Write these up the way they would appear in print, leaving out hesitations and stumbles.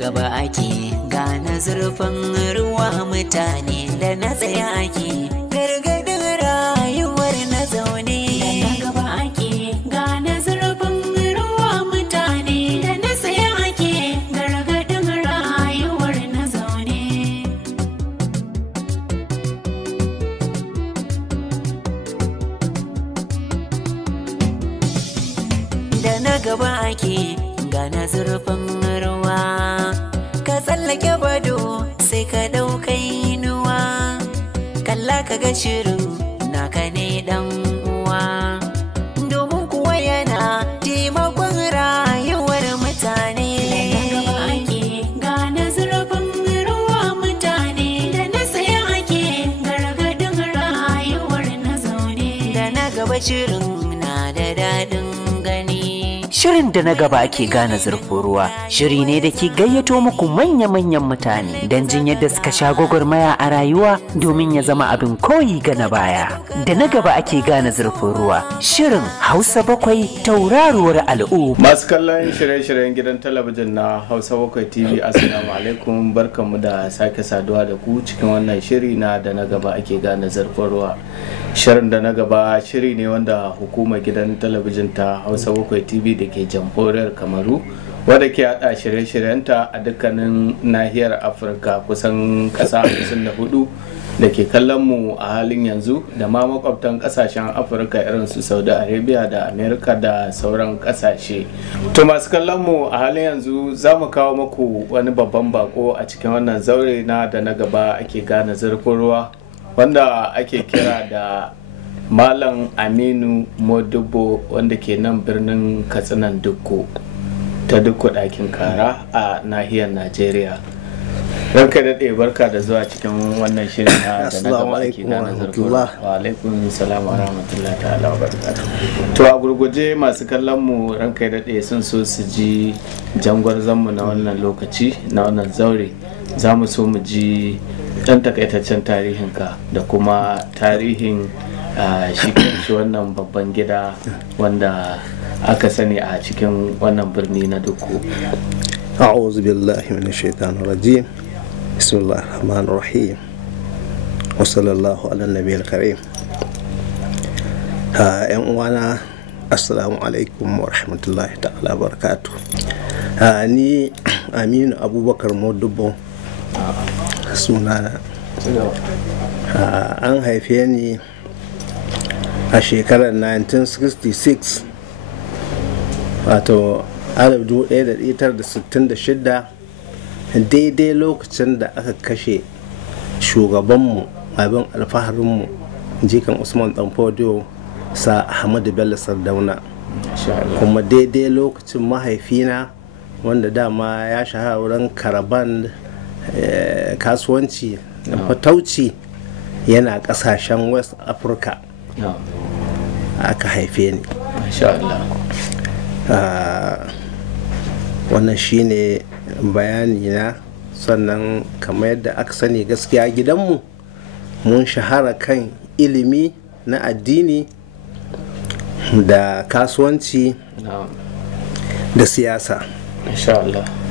gaba ake gane zurfin ruwa mutane da na tsaye ake gargadin rayuwar na zaune. Da na gaba ake gane zurfin ruwa mutane da na tsaye ake gargadin rayuwar na zaune. Da na gaba ake gane zurfin ruwa, ka tsallake bado sai ka ɗauka inuwa, kalla ka ga shirin naka ne dan uwa, domin kuwa yana taimakon rayuwar mutane. Da na gaba ake gane zurfin ruwa mutane da na tsaye ake gargadin rayuwar na zaune. Da na gaba shirin na da daɗin gani. Shirin da na gaba ake gane zurfin ruwa shiri ne da ke gayyato muku manya-manyan mutane don jin yadda suka sha gwagwarmaya a rayuwa domin ya zama abin koyi ga na baya. Da na gaba ake gane zurfin ruwa shirin Hausa Bakwai tauraruwar al'umma. Masu kallon shirye-shiryen gidan talabijin na Hausa Bakwai TV, assalamu alaikum, barkanmu da sake saduwa da ku cikin wannan shiri na da na gaba ake gane zurfin ruwa. Shirin da na gaba shiri ne wanda hukumar gidan talabijin ta Hausa Bakwai TV da ke jamhuriyar Kamaru wadda ke hada shirye-shiryenta a dukkanin nahiyar Afirka kusan kasa 54 da ke kallon mu a halin yanzu, da ma makwabtan kasashen Afirka irin su Saudi Arabia da Amerika da sauran kasashe. To masu kallon mu a halin yanzu za mu kawo muku wani babban bako a cikin wannan zaure na da na gaba ake gane zurfin ruwa, wanda ake kira da Malam Aminu Modibo, wanda ke nan birnin Katsinan Dukku ta Dukku ɗakin kara a nahiyar Najeriya. Ranka daɗe, barka da zuwa cikin wannan shirin na da na gaba ake gane zurfin ruwa. Wa alaikun salam wa rahmatullahi ta'ala wa barakatuh. To a gurguje masu kallon mu, ranka daɗe sun so su ji jangwarzonmu na wannan lokaci na wannan zaure. Za mu so mu ji ɗan takaitaccen tarihinka da kuma tarihin shi kanshi wannan babban gida wanda aka sani a cikin wannan birni na Dukku. A'udhu billahi minash shaitanir rajim. Bismillahir rahmanir rahim. Wa sallallahu ala nabiyil karim. Yan uwana, assalamu alaikum wa rahmatullahi ta'ala barakatuh. Ni Aminu Abubakar Modibo sunana. An haife ni a shekarar 1966, wato 1966, daidai lokacin da aka kashe shugabanmu, abin alfaharinmu, jikan Usman Danfodiyo sa Ahmadu Bello Sardauna, kuma daidai lokacin mahaifina wanda dama ya shahara wurin karaban kasuwanci da fatauci yana kasashen West Africa. Aka haife ni. Wannan shine bayani na. Sannan kamar yadda aka sani, gaskiya gidanmu mun shahara kan ilimi na addini da kasuwanci da siyasa.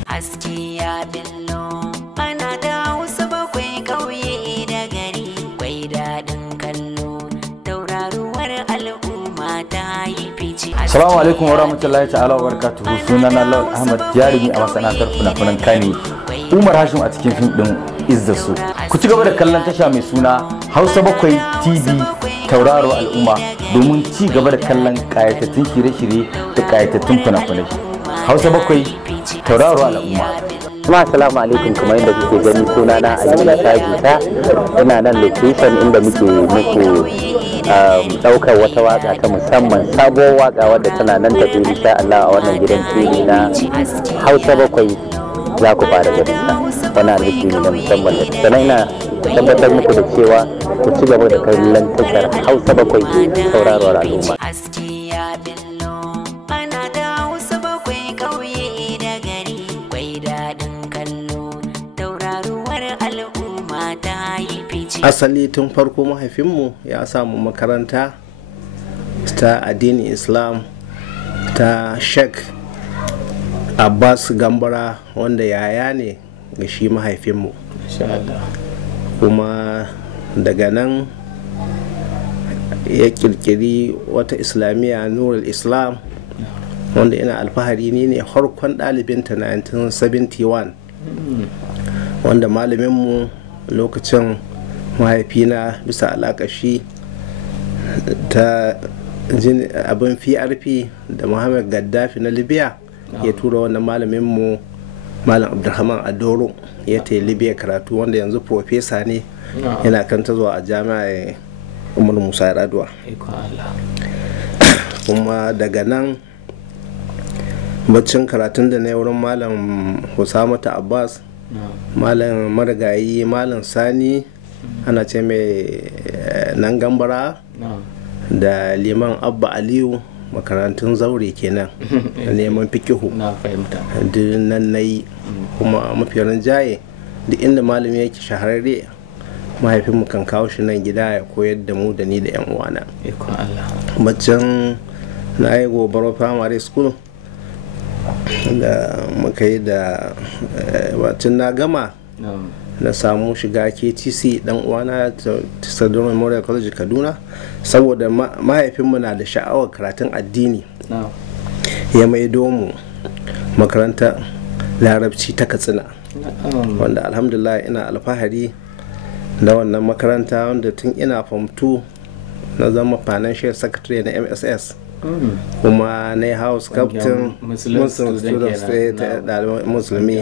Haske ya billo ana da Hausa Bakwai, kauye da gari, kwai daɗin kallo, tauraruwar al'umma ta yi fice. Assalamu alaikum wa rahmatullahi ta'ala wa barakatuhu. Sunana Lawal Ahmad, jarumi a masana'antar fina-finan Kani, Umar Hashim a cikin fim din Izzasu. Ku ci gaba da kallon tasha mai suna Hausa Bakwai TV tauraro al'umma domin ci gaba da kallon kayatattun shirye-shirye da kayatattun fina-finai. Hausa Bakwai tauraro al'umma. Assalamu alaikum, kamar yadda kuke gani sunana Amina Sagita, ina nan location inda muke muku daukar wata waka ta musamman, sabuwar waka wadda tana nan tafi insha Allah a wannan gidan TV na Hausa Bakwai. Za ku fara ganin ta, wani alhaki ne na musamman da sannan ina tabbatar muku da cewa ku ci gaba da kallon tashar Hausa Bakwai tauraruwar al'umma. Asali tun farko mahaifinmu ya samu makaranta ta addinin Islam ta Sheikh Abbas Gambara, wanda yaya ne ga shi mahaifinmu. Kuma daga nan ya kirkiri wata islamiyya Nurul Islam, wanda ina alfahari ni ne harkon ɗalibinta 1971, wanda malaminmu lokacin mahaifina bisa alaƙashi ta abin PRP da Muhammad Gaddafi na Libya ya tura wannan malaminmu Malam Abdulrahman Adoro ya ta Libya karatu, wanda yanzu profesa ne yana kanta zuwa a jami'a Umar Musa Yar'adua. Kuma daga nan baccin karatun da na yi wurin Malam Husamata Abbas, Malam marigayi Malam Sani ana ce mai nan Gambara, da Liman Abba Aliyu, makarantun zaure kenan da neman fikihu duk nan na yi. Kuma mafi rinjaye duk inda malami yake shahararre mahaifinmu kan kawo shi nan gida ya koyar da mu da ni da 'yan uwana. Baccin na yi Gobaro Primary School da muka yi da bacin na gama na samu shiga KTC dan uwana ta Sadar Memorial College Kaduna, saboda mahaifinmu na da sha'awar karatun addini ya maido mu makaranta larabci ta Katsina, wanda alhamdulillah ina alfahari da wannan makaranta, wanda tun ina form 2 na zama financial secretary na MSS, kuma na house captain Muslim students musulmi,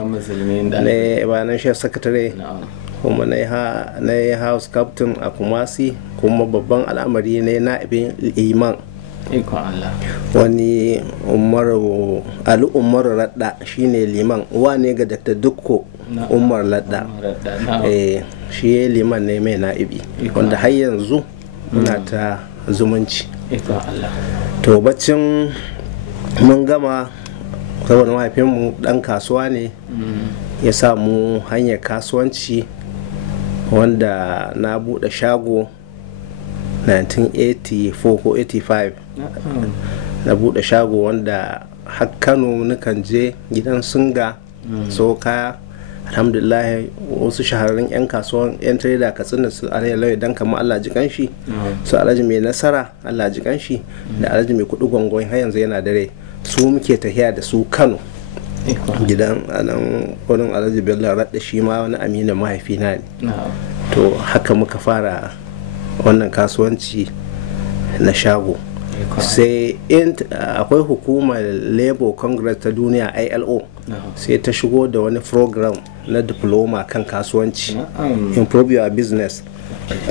na financial secretary, kuma na house captain a Kumasi, kuma babban al'amari ne na ibin iman wani Ali Umaru Radda shine liman, uwa ne ga Dr. Dukko Umar Radda, shi liman ne mai na'ibi, wanda har yanzu muna ta zumunci. To baccin mun gama, saboda mahaifinmu dan kasuwa ne, ya samu hanyar kasuwanci, wanda na bude shago 1984 ko 85 na bude shago, wanda har Kano nukan je gidan Sunga so kaya. Alhamdulillah wasu shahararrun 'yan kasuwan 'yan trader Katsina su Alayyalai dan kama Allah ji kanshi, su Alhaji Mai Nasara Allah ji kanshi, da Alhaji Mai Kudu Gongon har yanzu yana dare, su muke tafiya da su Kano gidan anan wurin Alhaji Bello Radda, shi ma wani amina mahaifina ne. To haka muka fara wannan kasuwanci na shago. Sai akwai hukumar Labour Congress ta duniya ILO, sai ta shigo da wani program na diploma kan kasuwanci, improve your business.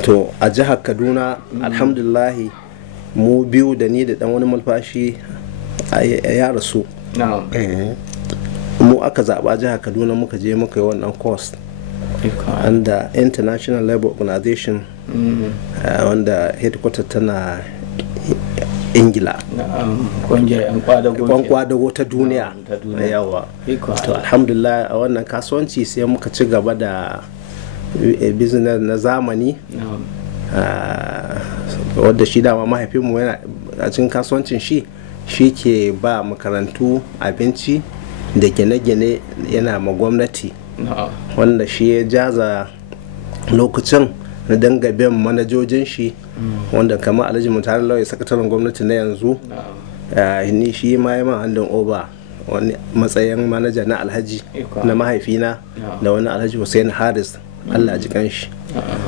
To a jihar Kaduna alhamdulillahi mu biyu da ni da dan wani malfashi ya rasu, mu aka zaɓa jihar Kaduna muka je muka yi wannan course under International Labour Organization, wanda headquarter tana Ingila, kwadago ta duniya. Yawa. To alhamdulillah a wannan kasuwanci sai muka ci gaba da business na zamani, wadda shi dama mahaifinmu yana a cikin kasuwancin shi ke ba makarantu abinci da gine-gine, yana ma gwamnati, wanda shi ya jaza lokacin na danga biyan manajojin shi, wanda kamar Alhaji Mutare Lawai sakataren gwamnati na yanzu, ni shi ma yi man handin over wani matsayin manaja na Alhaji na mahaifina, da wani Alhaji Hussein Haris Allah ji kanshi.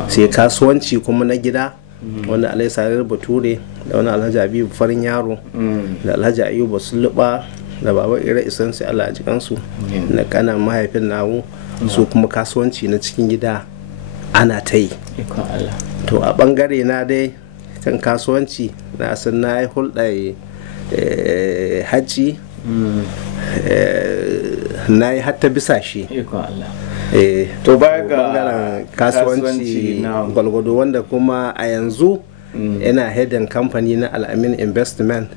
Sai kasuwanci kuma na gida, wanda Alhaji Sarir Bature, da wani Alhaji Habibu Farin Yaro, da Alhaji Ayuba Suluba, da Baba Ira Isansu Allah ji kansu, na kanan mahaifin namu, su kuma kasuwanci na cikin gida ana ta yi. To a bangare na dai kan kasuwanci na san na yi hulɗa hajji, na yi hatta bisa shi. To baya ga bangaren kasuwanci gwalgwado, wanda kuma a yanzu ina hedin kamfani na Al'amin Investment,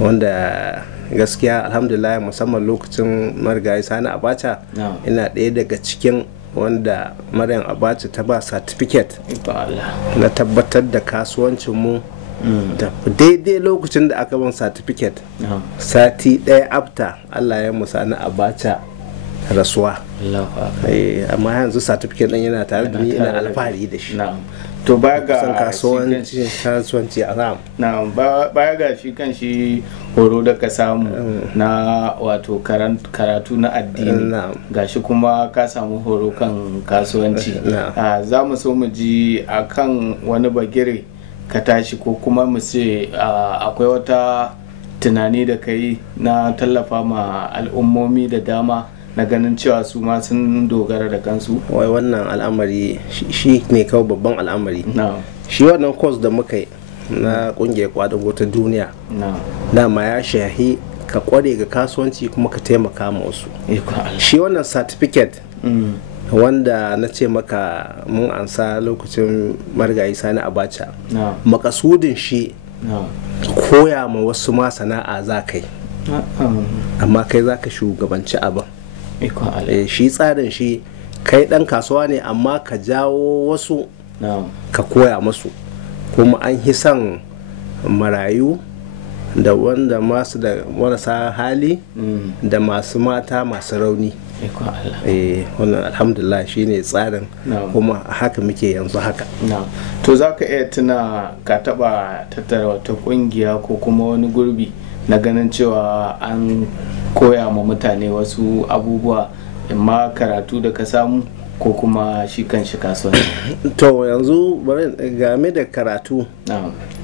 wanda gaskiya alhamdulillah musamman lokacin marigayi Sani Abacha ina ɗaya daga cikin wanda Maryam Abacha ta ba certificate na tabbatar da kasuwancinmu da daidai lokacin da aka ban certificate sati ɗaya after Allah ya musa na Abacha rasuwa. Amma yanzu certificate ɗin yana tare da ni, ina alfahari da shi. To baya ga kasuwanci a ram. Baya ga shi kan shi horo da ka samu na wato karatu na addini, gashi kuma ka samu horo kan kasuwanci. Za mu so mu ji akan wani bagire ka tashi, ko kuma mu ce akwai wata tunani da kai na tallafa ma al'ummomi da dama na ganin cewa su ma sun dogara da kansu. Wai wannan al'amari shi ne kawai babban al'amari. Shi wannan course da muka yi na kungiyar kwadago ta duniya dama ya shahi ka kware ga kasuwanci kuma ka taimaka ma wasu. Shi wannan certificate wanda na ce maka mun ansa lokacin marigayi Sani Abacha, makasudin shi koya ma wasu ma sana'a za kai, amma kai za ka shugabanci abin. Shi tsarin shi kai dan kasuwa ne amma ka jawo wasu ka koya masu, kuma an yi son marayu da wanda masu da marasa hali da masu mata masu rauni. Wannan alhamdulillah shine tsarin, kuma haka muke yanzu haka. To za ka iya tuna ka taba tattara wata kungiya ko kuma wani gurbi na ganin cewa an koya ma mutane wasu abubuwa, amma karatu da ka samu ko kuma shi kan shi kasuwanci? To yanzu bari game da karatu,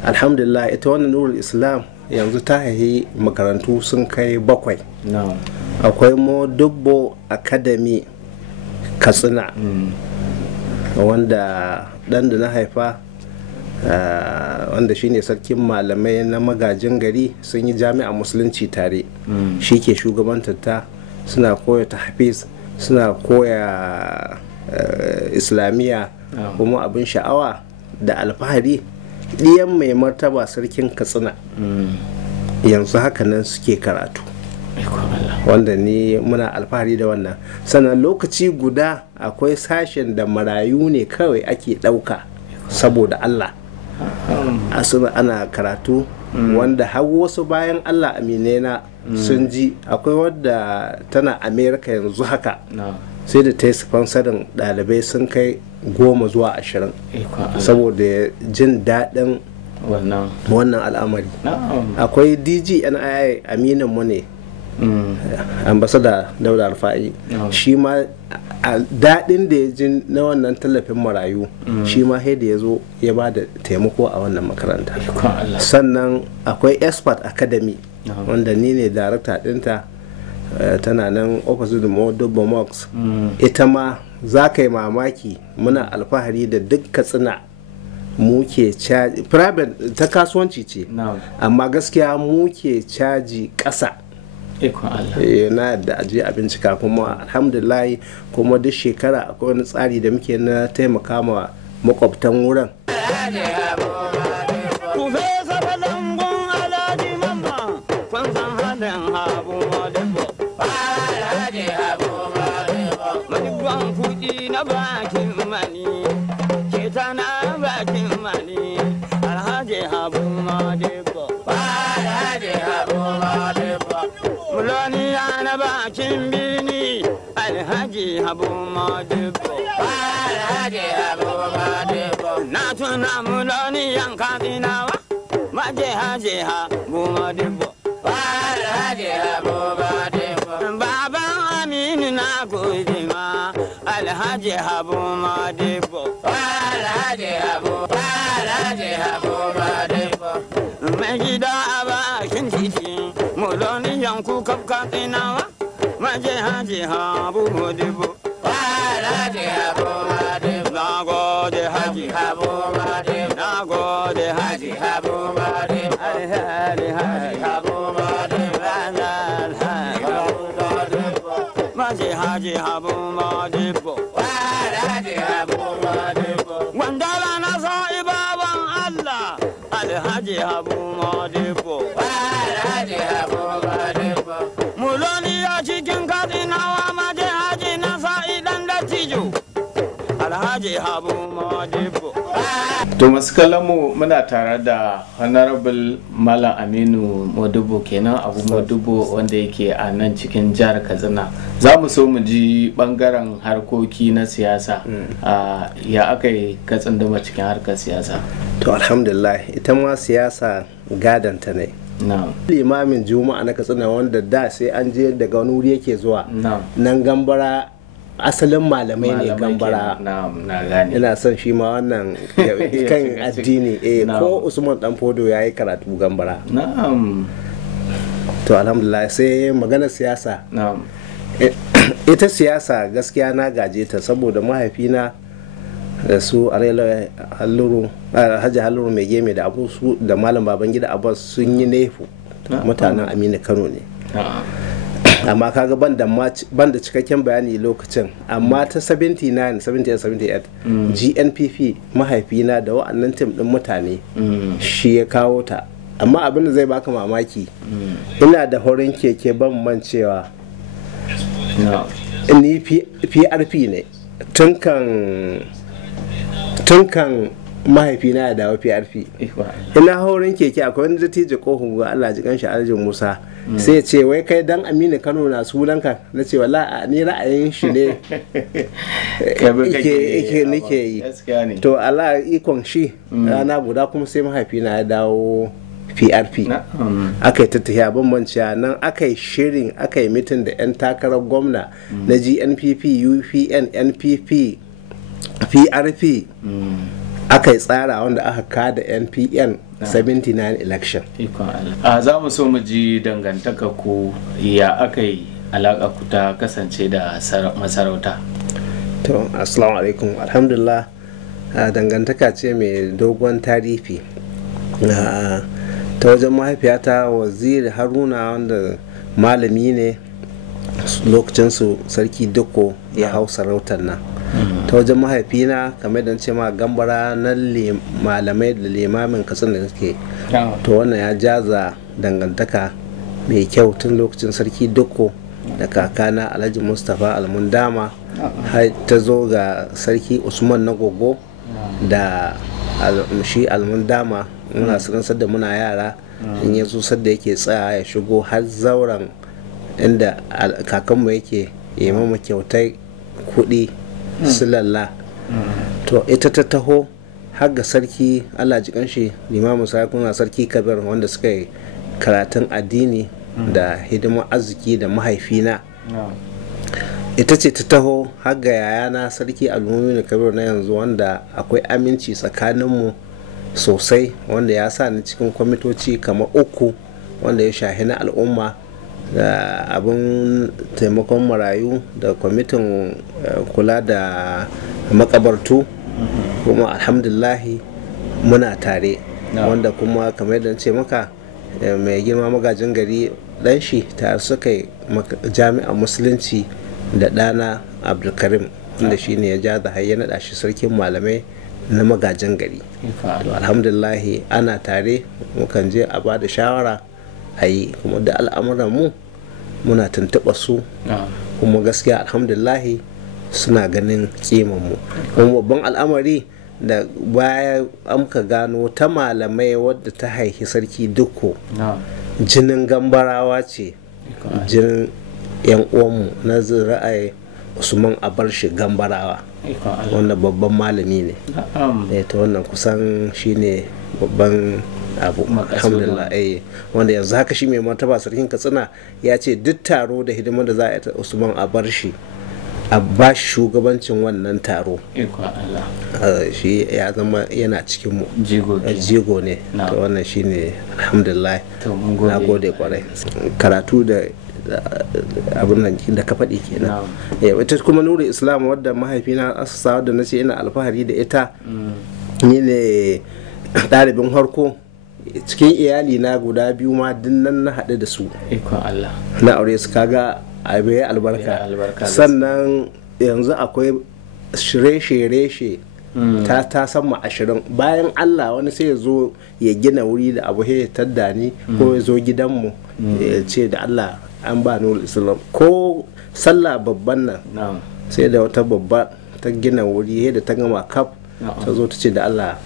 alhamdulillah ita wannan Nurul Islam yanzu ta haihi makarantu sun kai 7. Akwai Modibbo Academy Katsina, wanda dan da na haifa wanda shine sarkin malamai na magajin gari sun yi jami'a musulunci tare, shi ke shugabantar ta, suna koya tahfiz, suna koya islamiyya, kuma abin sha'awa da alfahari ɗiyan mai martaba sarkin Katsina yanzu haka nan suke karatu, wanda ni muna alfahari da wannan. Sannan lokaci guda akwai sashen da marayu ne kawai ake ɗauka saboda Allah, ana karatu wanda har wasu bayan Allah aminena sun ji. Akwai wadda tana Amerika yanzu haka, sai da ta yi sponsorin ɗalibai sun kai 10 zuwa 20 saboda jin daɗin wannan al'amari. Akwai DGNI aminin mu ne, ambasada Dauda Alfa'i, shi ma daɗin da ya ji na wannan tallafin marayu, shi ma da ya zo ya ba da taimako a wannan makaranta. Sannan akwai Expert Academy wanda ni ne darakta ɗinta, tana nan opposite Modibbo Mox. Ita ma za ka yi mamaki, muna alfahari da duk Katsina muke caji, private ta kasuwanci ce, amma gaskiya muke caji ƙasa. Na da aje a bincika, kuma alhamdulillah, kuma duk shekara akwai wani tsari da muke na taimaka ma makwabtan wurin. Bakin birni Alhaji Habu Modibbo, Alhaji Habu Modibbo. Na tuna muloni yanka dinawa, maje haje Habu Modibbo, Alhaji Habu Modibbo. Baba Aminu na gode ma Alhaji Habu Modibbo, Alhaji Habu, Alhaji Habu Modibbo. Mai gida a bakin titi muloni yanku kafka dinawa, maje haje Habu Modibbo, Alhaji Habu Modibbo. Na gode Haji Habu Modibbo, na gode Haji Habu Modibbo, Alhaji Habu Modibbo, maje haje Habu Modibbo, Alhaji Habu Modibbo. Wandala na sa'i baban Allah, Alhaji Habu Modibbo, Alhaji Habu Modibbo. Muloni ya cikin Katsinawa, maje haji na sa'i dan dattijo, Alhaji alhaji habu modibo. To masu kalamu muna tare da honorable Malam Aminu Modibo kenan, Abu Modibo, wanda yake a nan cikin jihar Katsina. Za mu so mu ji bangaren harkoki na siyasa. Ya aka yi katsinduma cikin harkar siyasa? To alhamdulillah, ita ma siyasa gadanta ne. Limamin juma'a na Katsina wanda da sai an je daga wani wuri yake zuwa nan Gambara, asalin malamai ne Gambara. Ina son shi ma wannan kan addini ko Usman Dan Fodo ya yi karatu Gambara. To alhamdulillah, sai magana siyasa. Ita siyasa gaskiya na gaje ta saboda mahaifina da su Arela Halluru, Hajji Halluru mai geme da abu su da Malam Babangida Abbas sun yi nefu, mutanen Aminu Kano ne. Amma kaga ban da cikakken bayani lokacin, amma ta 78 GNPP mahaifina da wa'annan tim din mutane shi ya kawo ta. Amma abin da zai baka mamaki, ina da horon keke ban mancewa ni PRP ne tun kan mahaifina ya dawo PRP. Ina horon keke akwai wani dattijo kohun ga Allah ji kanshi Aljin Musa, sai ce wai kai dan Aminu Kano na sunanka, na ce wala ni ra'ayin shi ne nake yi. To Allah ikon shi rana guda kuma sai mahaifina ya dawo PRP. Aka yi tattahiya bambanciya nan, aka yi shirin, aka yi mitin da 'yan takarar gwamna na GNPP, UPN, NPP, PRP. Aka yi tsara wanda aka kada NPN 79 election. Za mu so mu ji dangantaka ku, ya aka yi alaƙa ku ta kasance da masarauta? To assalamu alaikum, alhamdulillah, dangantaka ce mai dogon tarihi. Ta wajen mahaifiyata Waziri Haruna, wanda malami ne lokacinsu Sarki Dukko ya hau sarautar nan. Ta wajen mahaifina kamar da ce ma Gambara na malamai da limamin Katsina da suke, to wannan ya jaza dangantaka mai kyau tun lokacin Sarki Dukko da kakana Alhaji Mustapha Almundama har ta zo ga Sarki Usman na Gogo da shi Almundama. Muna sanar da muna yara, in ya zo sadda yake tsaya ya shigo har zauren inda kakanmu yake yi mama kyautai kuɗi silalla. To ita ta taho har ga Sarki Allah ji kanshi limamin sarakuna Sarki Kabir, wanda suka yi karatun addini da hidimar arziki da mahaifina. Ita ce ta taho har ga yayana Sarki Almumin Kabir na yanzu, wanda akwai aminci tsakaninmu sosai, wanda ya sa ni cikin kwamitoci kamar 3 wanda ya shahi na al'umma, da abin taimakon marayu, da kwamitin kula da makabartu. Kuma alhamdulahi muna tare, wanda kuma kamar yadda ce maka mai girma magajin gari dan shi ta suka yi jami'ar musulunci da ɗana Abdulkarim, wanda shi ne ya ja da har ya naɗa shi sarkin malamai na magajin gari. Alhamdulillahi ana tare, mukan je a bada shawara a yi, kuma da al'amuran mu muna tuntuɓa su, kuma gaskiya alhamdulillahi suna ganin kiman mu. Kuma babban al'amari da baya amka gano ta malamai wadda ta haihi Sarki Dukko jinin Gambarawa ce, jinin 'yan uwanmu na zuri'ai Usman Abarshi Gambarawa, wanda babban malami ne. Ta wannan kusan shine babban abu, alhamdulillah. Wanda yanzu haka shi mai martaba Sarkin Katsina ya ce duk taro da hidimar da za a yi ta Usman Abarshi a ba shi shugabancin wannan taro. Shi ya zama yana cikin mu, jigo ne. To wannan shine alhamdulillah, na gode kwarai. Karatu da abin nan da ka faɗi kenan. Ita kuma Nuri Islam wadda mahaifina asasa, wadda na ce ina alfahari da ita, ni ne ɗalibin harko cikin iyali na guda 2 ma dinnan na haɗu da su, na aure su. Kaga abu ya albarka. Sannan yanzu akwai reshe ta sama 20 bayan Allah. Wani sai ya zo ya gina wuri da abu ya tadda ni, ko ya zo gidanmu ya ce da Allah an ba Nuri Islam ko sallah babban nan, sai da wata babba ta gina wuri da ta gama kaf ta zo ta ce da Allah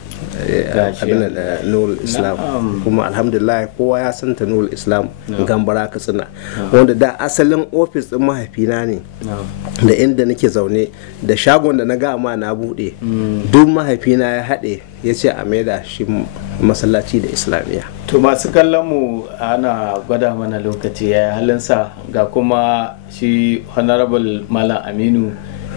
abin da Nurul Islam kuma alhamdulillah kowa ya san ta Nurul Islam Gambara Katsina wanda da asalin ofis din mahaifina ne da inda nake zaune da shagon da na ga ma na bude duk mahaifina ya haɗe ya ce a maida shi masallaci da islamiyya. To masu kallon mu ana gwada mana lokaci ya halinsa ga kuma shi honorable Malam Aminu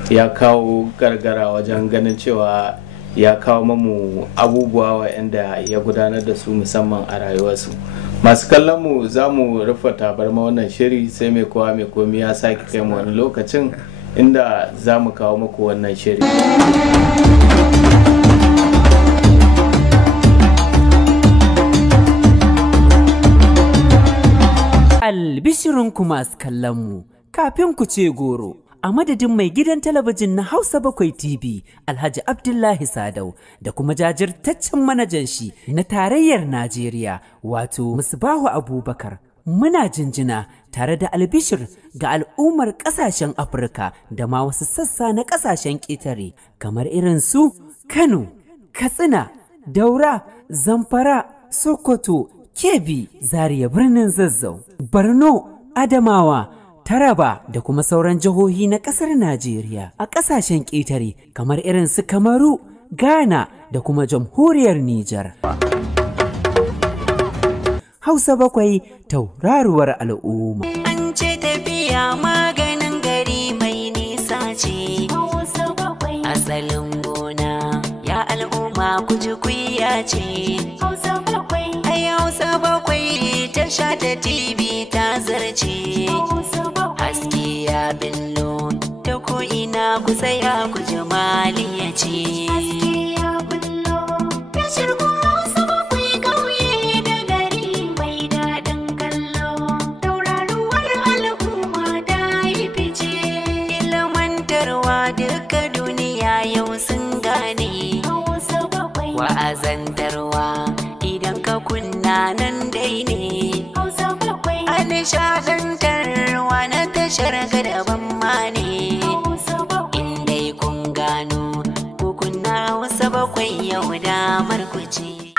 ya kawo gargara wajen ganin cewa ya kawo mamu abubuwa wa'anda ya gudanar da su musamman a rayuwarsu. Masu kallon mu za mu rufe tabarma wannan shiri sai mai kowa mai komi ya sake kai mu wani lokacin inda za mu kawo muku wannan shiri. Albishirinku masu kallon mu kafin ku ce goro. A madadin mai gidan talabijin na Hausa 7 TV Alhaji Abdullahi Sadau da kuma jajirtaccen manajan shi na tarayyar Najeriya wato Musbahu Abubakar muna jinjina tare da albishir ga al'ummar kasashen Afirka da ma wasu sassa na kasashen ƙetare kamar irin su Kano, Katsina, Daura, Zamfara, Sokoto, Kebbi, Zaria birnin Zazzau, Borno, Adamawa, Taraba da kuma sauran jihohi na ƙasar Najeriya a ƙasashen ƙetare kamar irin su Kamaru, Ghana da kuma jamhuriyar Nijar. Hausa 7 tauraruwar al'umma. An ce tafiya maganin gari mai nisa ce. Asalin gona ya al'umma kuji kuya ce. Ai Hausa 7 tasha ta TV ta zarce. Haske ya billo ta ko'ina ku tsaya ku jamali ya ce. Haske ya billo ta shirgo Hausa 7 ƙauye da gari mai daɗin kallo. Tauraruwar al'umma ta yi fice. Ilmantarwa duka duniya yau sun gane. Wa'azantarwa idan ka kunna nan dai ne. A nishaɗantarwa na tashar daban ma ne. In dai kun gano ku kunna Hausa 7 yau damar ku ce.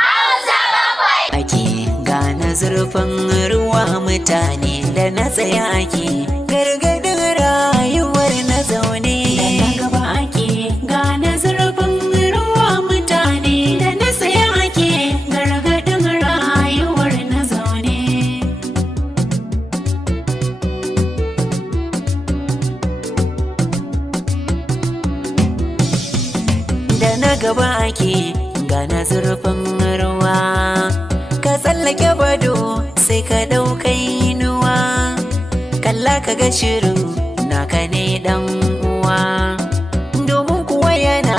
Ake gane zurfin ruwa mutane da na tsaya ake gargadin rayuwar na zaune. Da na gaba ake gane zurfin ruwa mutane da na tsaya ake gargadin rayuwar na zaune. Da na gaba ake gane zurfin ruwa ka tsallake bado sai ka ɗaukai inuwa kalla ka ga shirin naka ne dan uwa domin kuwa yana